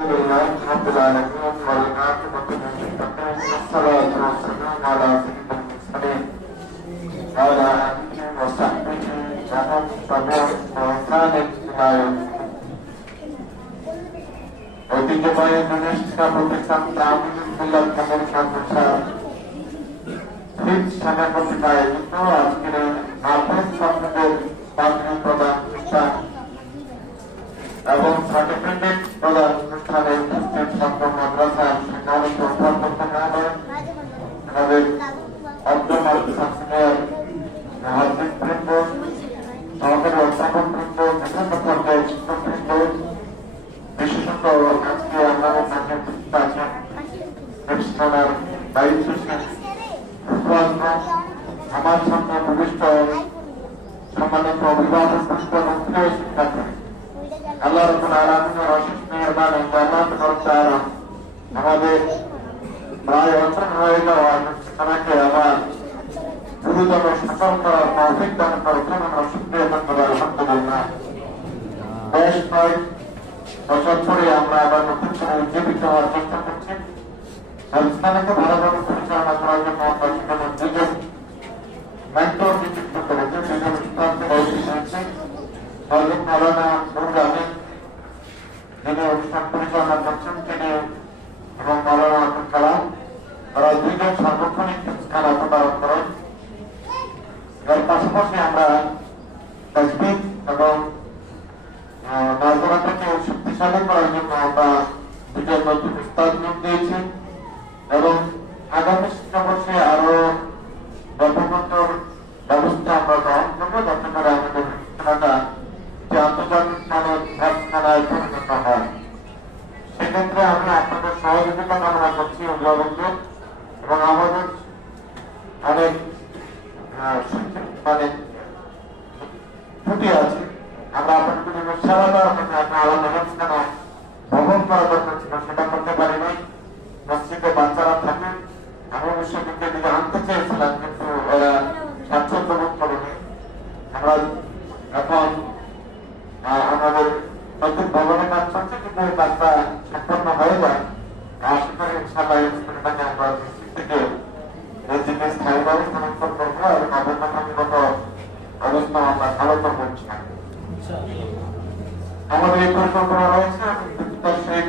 لله رب العالمين والعاقبة للمتقين والصلاة والسلام على سيد المرسلين وعلى آله وصحبه ومن تبعهم بإحسان إلى يوم الدين। ঐতিহ্যবাহী শিক্ষা প্রতিষ্ঠান তামিল মিল্লাত ফাউন্ডেশন স্থানের কর্তৃক আয়োজিত আজকের এই মাধ্যমিক ছাত্রদের পাঠ্য প্রদান অনুষ্ঠান এবং সার্টিফিকেট প্রদান অনুষ্ঠানে উপস্থিত ছাত্র মাদ্রাসার শিক্ষাগত অধ্যাপক আমাদের অর্ধমাল সিনিয়র মহাজিদবৃন্দ, সহকারী অধ্যাপকবৃন্দ, বিভিন্ন পর্যায়ের শিক্ষকবৃন্দ, বিশেষত আজকে আমাদের মাঝে উপস্থিত আছেন প্রতিষ্ঠানের দায়িত্বশীল আমার সামনে ভূমিষ্ঠ সম্মানিত অভিভাবক এবং প্রিয় শিক্ষার্থী, আল্লাহ রাব্বুল আলামিনের অশেষ মেহেরবানি রহমত বরকত আমাদের প্রায় অর্জন হয়ে যাওয়া ঠিকানাকে আবার গুরুতর সফল করার তৌফিক দান করেছেন। আমরা শুকরিয়া আদায় করি আলহামদুলিল্লাহ। বেশ কয়েক বছর পরে আমরা আবার নতুন করে উজ্জীবিত হওয়ার চেষ্টা করছি। সংস্থানকে ভালোভাবে পরিচালনা করার জন্য আমরা সেখানে দুজন মেন্টর নিযুক্ত করেছি, দুজন উস্তাদকে দায়িত্ব দিয়েছি। হযরত মাওলানা নূরুল আমিন যিনি অনুষ্ঠান পরিচালনা করছেন তিনি এবং মাওলানা আব্দুল কালাম, তারা দুইজন সার্বক্ষণিক শিক্ষার প্রদান করেন। এর পাশাপাশি আমরা তাজবীদ এবং নাজরাতকে শক্তিশালী করার জন্য আমরা দুজন নতুন উস্তাদ নিয়োগ দিয়েছি এবং আগামী শিক্ষাবর্ষে আরো ব্যাপকতর ব্যবস্থা আমরা গ্রহণ করবো যাতে করে আমাদের শিক্ষাটা যে আন্তর্জাতিক মানের ঢাকায় পরিণত হয়। সেক্ষেত্রে আমি আপনাদের সহযোগিতা কামনা করছি অভিভাবকদের এবং আমাদের অনেক মানে ছুটি আছে, আমরা আপনাদের জন্য সেবা দেওয়ার জন্য একটা আলাদা ব্যবস্থা ভ্রমণ করা দরকার ছিল, সেটা করতে পারি নাই। মসজিদে বাচ্চারা থাকে, আমি অবশ্যই দিকে আনতে চেয়েছিলাম কিন্তু ওরা স্বাচ্ছন্দ্য বোধ করেনি। আমরা এখন আমাদের নতুন ভবনে কাজ করছে, কিন্তু এই কাজটা সম্পন্ন হয়ে যায়। আশা করি ইনশাআল্লাহ এই বিষয়টাকে আমরা মসজিদ থেকে মসজিদে স্থায়ীভাবে স্থানান্তর করবো এবং অবকাঠামোগত অবস্থা আমরা ভালো করবো। আমাদের এই পরিকল্পনা রয়েছে, সেই